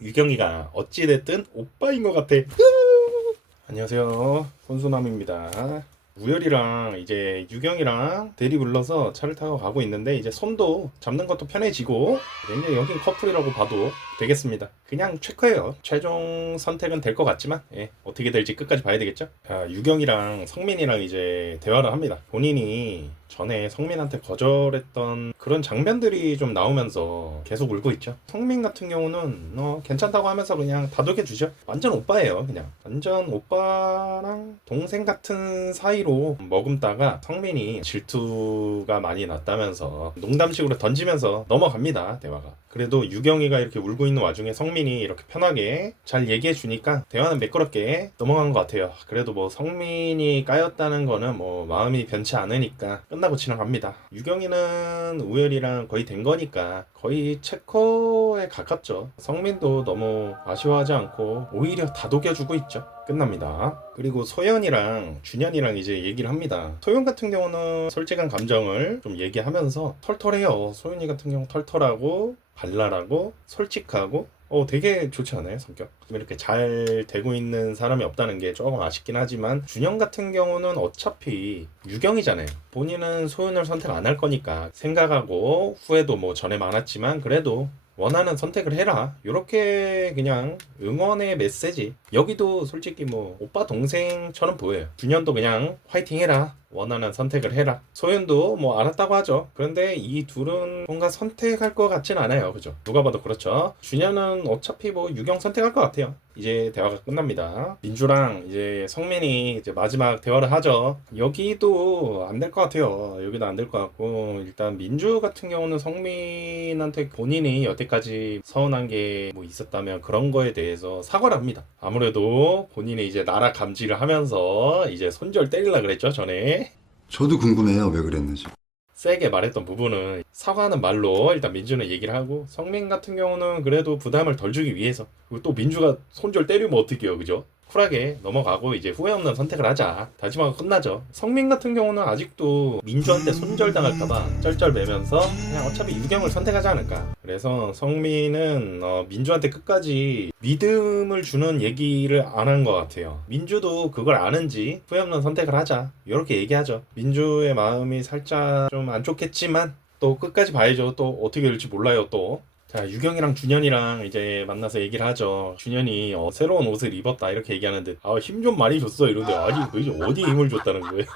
유경이가 어찌됐든 오빠인 것 같아. 안녕하세요, 손수남입니다. 우열이랑 이제 유경이랑 대리 불러서 차를 타고 가고 있는데 이제 손도 잡는 것도 편해지고 이제 여긴 커플이라고 봐도 되겠습니다. 그냥 체크예요. 최종 선택은 될 것 같지만 어떻게 될지 끝까지 봐야 되겠죠. 유경이랑 성민이랑 이제 대화를 합니다. 본인이 전에 성민한테 거절했던 그런 장면들이 좀 나오면서 계속 울고 있죠. 성민 같은 경우는 괜찮다고 하면서 그냥 다독여주죠. 완전 오빠예요. 그냥 완전 오빠랑 동생 같은 사이로 머금다가 성민이 질투가 많이 났다면서 농담식으로 던지면서 넘어갑니다. 대화가. 그래도 유경이가 이렇게 울고 있는 와중에 성민이 이렇게 편하게 잘 얘기해 주니까 대화는 매끄럽게 넘어간 것 같아요. 그래도 뭐 성민이 까였다는 거는 뭐 마음이 변치 않으니까 끝나고 지나갑니다. 유경이는 우열이랑 거의 된 거니까 거의 체커에 가깝죠. 성민도 너무 아쉬워하지 않고 오히려 다독여주고 있죠. 끝납니다. 그리고 소연이랑 준현이랑 이제 얘기를 합니다. 소연 같은 경우는 솔직한 감정을 좀 얘기하면서 털털해요. 소연이 같은 경우 털털하고 발랄하고 솔직하고 되게 좋지 않아요, 성격? 이렇게 잘 되고 있는 사람이 없다는 게 조금 아쉽긴 하지만 준현 같은 경우는 어차피 유경이잖아요. 본인은 소연을 선택 안 할 거니까 생각하고 후회도 뭐 전에 많았지만 그래도 원하는 선택을 해라. 요렇게 그냥 응원의 메시지. 여기도 솔직히 뭐 오빠 동생처럼 보여요. 준현도 그냥 화이팅 해라. 원하는 선택을 해라. 소윤도 뭐 알았다고 하죠. 그런데 이 둘은 뭔가 선택할 것 같진 않아요. 그죠? 누가 봐도 그렇죠. 준현은 어차피 뭐 유경 선택할 것 같아요. 이제 대화가 끝납니다. 민주랑 이제 성민이 이제 마지막 대화를 하죠. 여기도 안 될 것 같아요. 여기도 안 될 것 같고 일단 민주 같은 경우는 성민한테 본인이 여태까지 서운한 게 뭐 있었다면 그런 거에 대해서 사과를 합니다. 아무래도 본인이 이제 나라 감지를 하면서 이제 손절 때리려 그랬죠, 전에. 저도 궁금해요. 왜 그랬는지. 세게 말했던 부분은 사과하는 말로 일단 민주는 얘기를 하고 성민 같은 경우는 그래도 부담을 덜 주기 위해서 그리고 또 민주가 손절 때리면 어떡해요, 그죠? 쿨하게 넘어가고 이제 후회 없는 선택을 하자 다짐하고 끝나죠. 성민 같은 경우는 아직도 민주한테 손절당할까봐 쩔쩔매면서 그냥 어차피 유경을 선택하지 않을까. 그래서 성민은 민주한테 끝까지 믿음을 주는 얘기를 안 한 것 같아요. 민주도 그걸 아는지 후회 없는 선택을 하자 이렇게 얘기하죠. 민주의 마음이 살짝 좀 안 좋겠지만 또 끝까지 봐야죠. 또 어떻게 될지 몰라요. 또 자, 유경이랑 준현이랑 이제 만나서 얘기를 하죠. 준현이 새로운 옷을 입었다 이렇게 얘기하는데 힘 좀 많이 줬어 이러는데 아니 도대체 어디에 힘을 줬다는 거예요.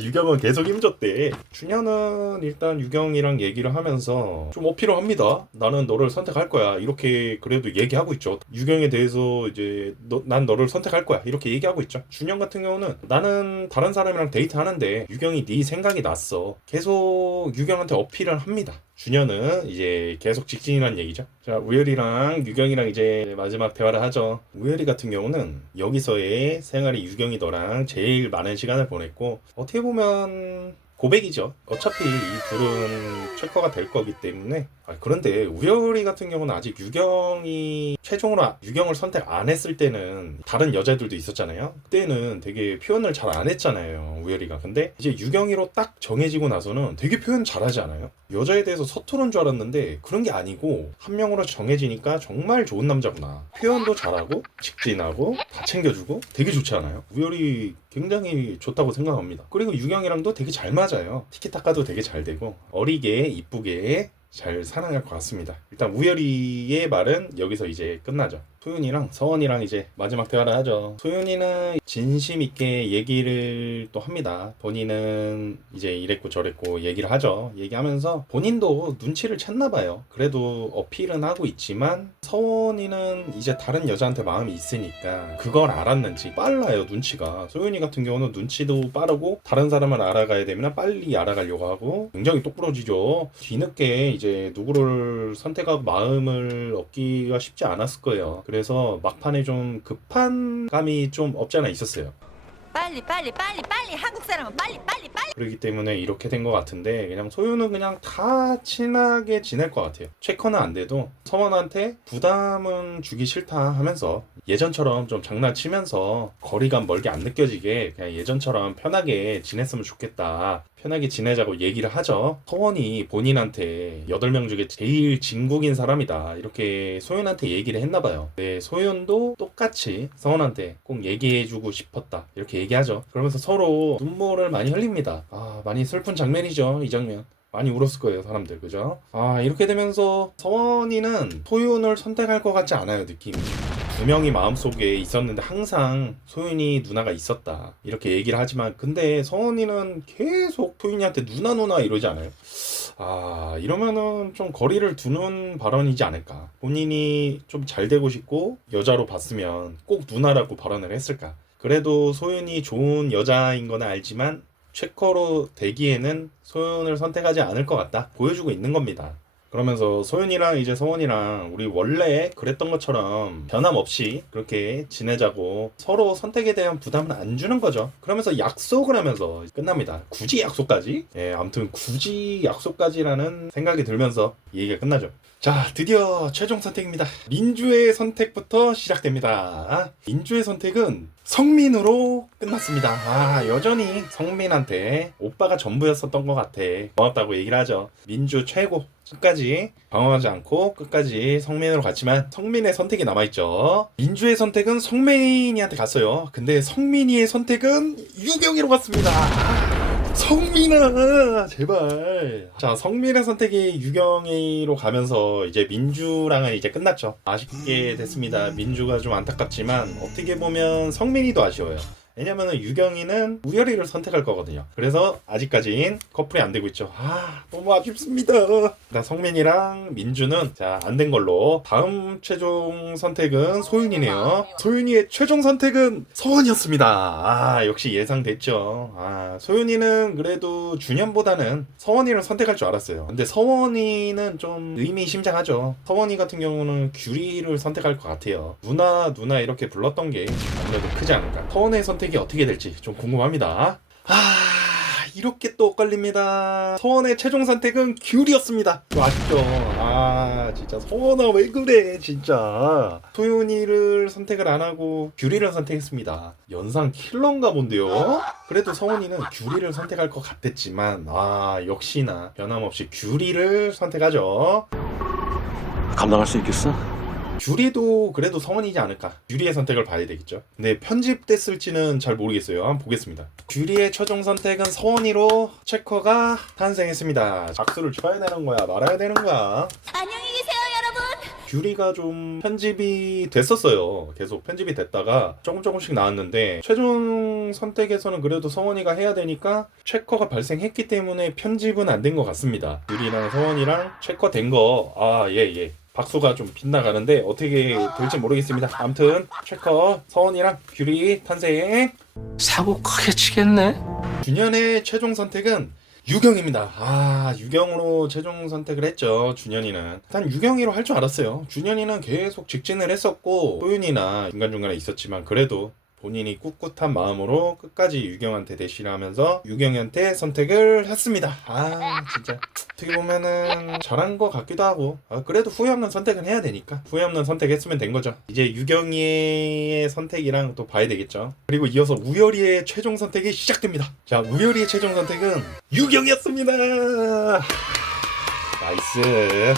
유경은 계속 힘 줬대. 준현은 일단 유경이랑 얘기를 하면서 좀 어필을 합니다. 나는 너를 선택할 거야 이렇게 그래도 얘기하고 있죠. 유경에 대해서 이제 난 너를 선택할 거야 이렇게 얘기하고 있죠. 준현 같은 경우는 나는 다른 사람이랑 데이트하는데 유경이 네 생각이 났어 계속 유경한테 어필을 합니다. 준현은 이제 계속 직진이란 얘기죠. 자, 우열이랑 유경이랑 이제 마지막 대화를 하죠. 우열이 같은 경우는 여기서의 생활이 유경이 너랑 제일 많은 시간을 보냈고 어떻게 보면 고백이죠. 어차피 이 둘은 체커가 될 거기 때문에. 그런데 우열이 같은 경우는 아직 유경이 최종으로 유경을 선택 안 했을 때는 다른 여자들도 있었잖아요. 그때는 되게 표현을 잘 안 했잖아요, 우열이가. 근데 이제 유경이로 딱 정해지고 나서는 되게 표현 잘하지 않아요? 여자에 대해서 서투른 줄 알았는데 그런 게 아니고 한 명으로 정해지니까 정말 좋은 남자구나. 표현도 잘하고 직진하고 다 챙겨주고 되게 좋지 않아요? 우열이 굉장히 좋다고 생각합니다. 그리고 유경이랑도 되게 잘 맞아요. 티키타카도 되게 잘 되고 어리게 이쁘게 잘 살아갈 것 같습니다. 일단 우열이의 말은 여기서 이제 끝나죠. 소윤이랑 서원이랑 이제 마지막 대화를 하죠. 소윤이는 진심 있게 얘기를 또 합니다. 본인은 이제 이랬고 저랬고 얘기를 하죠. 얘기하면서 본인도 눈치를 챘나 봐요. 그래도 어필은 하고 있지만 서원이는 이제 다른 여자한테 마음이 있으니까 그걸 알았는지 빨라요, 눈치가. 소윤이 같은 경우는 눈치도 빠르고 다른 사람을 알아가야 되면 빨리 알아가려고 하고 굉장히 똑부러지죠. 뒤늦게 이제 누구를 선택하고 마음을 얻기가 쉽지 않았을 거예요. 그래서 막판에 좀 급한 감이 좀 없지 않아 있었어요. 빨리 빨리 빨리 빨리 한국 사람은 빨리 빨리 빨리. 그렇기 때문에 이렇게 된 것 같은데 그냥 소유는 그냥 다 친하게 지낼 것 같아요. 체커는 안 돼도 서원한테 부담은 주기 싫다 하면서 예전처럼 좀 장난치면서 거리감 멀게 안 느껴지게 그냥 예전처럼 편하게 지냈으면 좋겠다. 편하게 지내자고 얘기를 하죠. 서원이 본인한테 8명 중에 제일 진국인 사람이다 이렇게 소윤한테 얘기를 했나봐요. 네, 소윤도 똑같이 서원한테 꼭 얘기해주고 싶었다 이렇게 얘기하죠. 그러면서 서로 눈물을 많이 흘립니다. 많이 슬픈 장면이죠. 이 장면 많이 울었을 거예요 사람들, 그죠? 이렇게 되면서 서원이는 소윤을 선택할 것 같지 않아요. 느낌이 두 명이 마음속에 있었는데 항상 소윤이 누나가 있었다 이렇게 얘기를 하지만, 근데 서원이는 계속 소윤이한테 누나 이러지 않아요? 이러면은 좀 거리를 두는 발언이지 않을까. 본인이 좀 잘 되고 싶고 여자로 봤으면 꼭 누나라고 발언을 했을까. 그래도 소윤이 좋은 여자인 건 알지만 최커로 되기에는 소윤을 선택하지 않을 것 같다 보여주고 있는 겁니다. 그러면서 소윤이랑 이제 서원이랑 우리 원래 그랬던 것처럼 변함없이 그렇게 지내자고 서로 선택에 대한 부담을 안 주는 거죠. 그러면서 약속을 하면서 끝납니다. 굳이 약속까지? 아무튼 굳이 약속까지라는 생각이 들면서 이 얘기가 끝나죠. 자, 드디어 최종 선택입니다. 민주의 선택부터 시작됩니다. 민주의 선택은 성민으로 끝났습니다. 여전히 성민한테 오빠가 전부였었던 것 같아. 고맙다고 얘기를 하죠. 민주 최고. 끝까지 방황하지 않고 끝까지 성민으로 갔지만 성민의 선택이 남아있죠. 민주의 선택은 성민이한테 갔어요. 근데 성민이의 선택은 유경이로 갔습니다. 성민아 제발. 자, 성민의 선택이 유경이로 가면서 이제 민주랑은 이제 끝났죠. 아쉽게 됐습니다. 민주가 좀 안타깝지만 어떻게 보면 성민이도 아쉬워요. 왜냐면은 유경이는 우열이를 선택할 거거든요. 그래서 아직까진 커플이 안 되고 있죠. 너무 아쉽습니다. 일단 성민이랑 민주는 자, 안 된 걸로. 다음 최종 선택은 소윤이네요. 소윤이의 최종 선택은 서원이었습니다. 역시 예상됐죠. 소윤이는 그래도 준현보다는 서원이를 선택할 줄 알았어요. 근데 서원이는 좀 의미심장하죠. 서원이 같은 경우는 규리를 선택할 것 같아요. 누나 이렇게 불렀던 게 아무래도 크지 않을까. 서원의 선택이 어떻게 될지 좀 궁금합니다. 이렇게 또 엇갈립니다. 서원의 최종 선택은 귤이었습니다. 좀 아쉽죠. 진짜 서원아 왜 그래 진짜. 소윤이를 선택을 안 하고 귤이를 선택했습니다. 연상 킬러인가 본데요. 그래도 서원이는 귤이를 선택할 것 같았지만 역시나 변함없이 귤이를 선택하죠. 감당할 수 있겠어? 귤이도 그래도 성원이지 않을까. 귤이의 선택을 봐야 되겠죠. 근데 편집됐을지는 잘 모르겠어요. 한번 보겠습니다. 귤이의 최종 선택은 서원이로 체커가 탄생했습니다. 박수를 쳐야 되는 거야 말아야 되는 거야. 안녕히 계세요 여러분. 귤이가 좀 편집이 됐었어요. 계속 편집이 됐다가 조금씩 나왔는데 최종 선택에서는 그래도 서원이가 해야 되니까 체커가 발생했기 때문에 편집은 안 된 것 같습니다. 귤이랑 서원이랑 체커 된 거 예. 박수가 좀 빗나가는데 어떻게 될지 모르겠습니다. 아무튼 체커 서원이랑 귤이 탄생. 사고 크게 치겠네. 준현의 최종 선택은 유경입니다. 유경으로 최종 선택을 했죠. 준현이는 일단 유경이로 할 줄 알았어요. 준현이는 계속 직진을 했었고 소윤이나 중간중간에 있었지만 그래도 본인이 꿋꿋한 마음으로 끝까지 유경한테 대시를 하면서 유경한테 선택을 했습니다. 진짜 어떻게 보면은 잘한 것 같기도 하고 그래도 후회 없는 선택은 해야 되니까 후회 없는 선택했으면 된 거죠. 이제 유경이의 선택이랑 또 봐야 되겠죠. 그리고 이어서 우열이의 최종 선택이 시작됩니다. 자, 우열이의 최종 선택은 유경이었습니다. 나이스.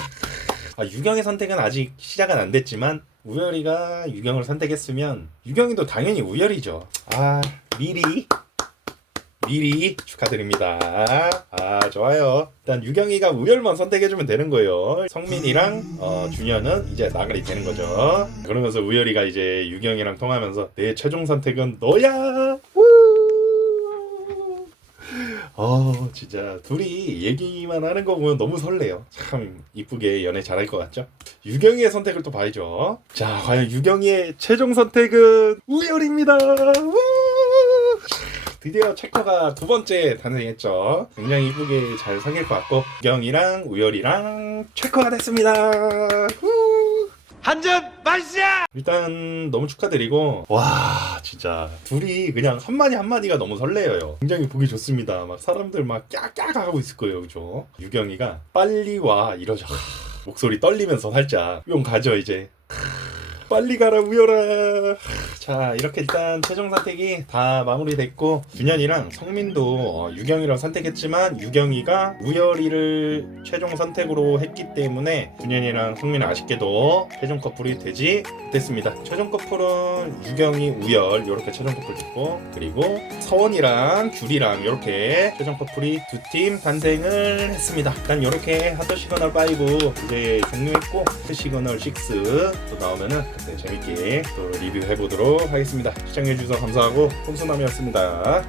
유경의 선택은 아직 시작은 안 됐지만 우열이가 유경을 선택했으면 유경이도 당연히 우열이죠. 미리 축하드립니다. 좋아요. 일단 유경이가 우열만 선택해주면 되는 거예요. 성민이랑 준현은 이제 나가리 되는 거죠. 그러면서 우열이가 이제 유경이랑 통하면서 내 최종 선택은 너야. 진짜 둘이 얘기만 하는 거 보면 너무 설레요. 참 이쁘게 연애 잘할 것 같죠? 유경이의 선택을 또 봐야죠. 자, 과연 유경이의 최종 선택은 우열입니다. 드디어 체커가 두 번째 탄생했죠. 굉장히 이쁘게 잘 사귈 것 같고 유경이랑 우열이랑 체커가 됐습니다. 한잔 마시자. 일단 너무 축하드리고 진짜 둘이 그냥 한마디가 너무 설레어요. 굉장히 보기 좋습니다. 막 사람들 막 깍깍 하고 있을 거예요. 그죠? 유경이가 빨리 와 이러죠. 목소리 떨리면서 살짝 뿅 가죠 이제. 빨리 가라 우열아. 자 이렇게 일단 최종 선택이 다 마무리됐고 준현이랑 성민도 유경이랑 선택했지만 유경이가 우열이를 최종 선택으로 했기 때문에 준현이랑 성민은 아쉽게도 최종 커플이 되지 못했습니다. 최종 커플은 유경이 우열 이렇게 최종 커플 됐고 그리고 서원이랑 귤이랑 이렇게 최종 커플이 두 팀 탄생을 했습니다. 일단 이렇게 하드 시그널 5 이제 종료했고 하드 시그널 6 또 나오면은 그때 재밌게 또 리뷰해보도록 하겠습니다. 시청해주셔서 감사하고 꼼수남이었습니다.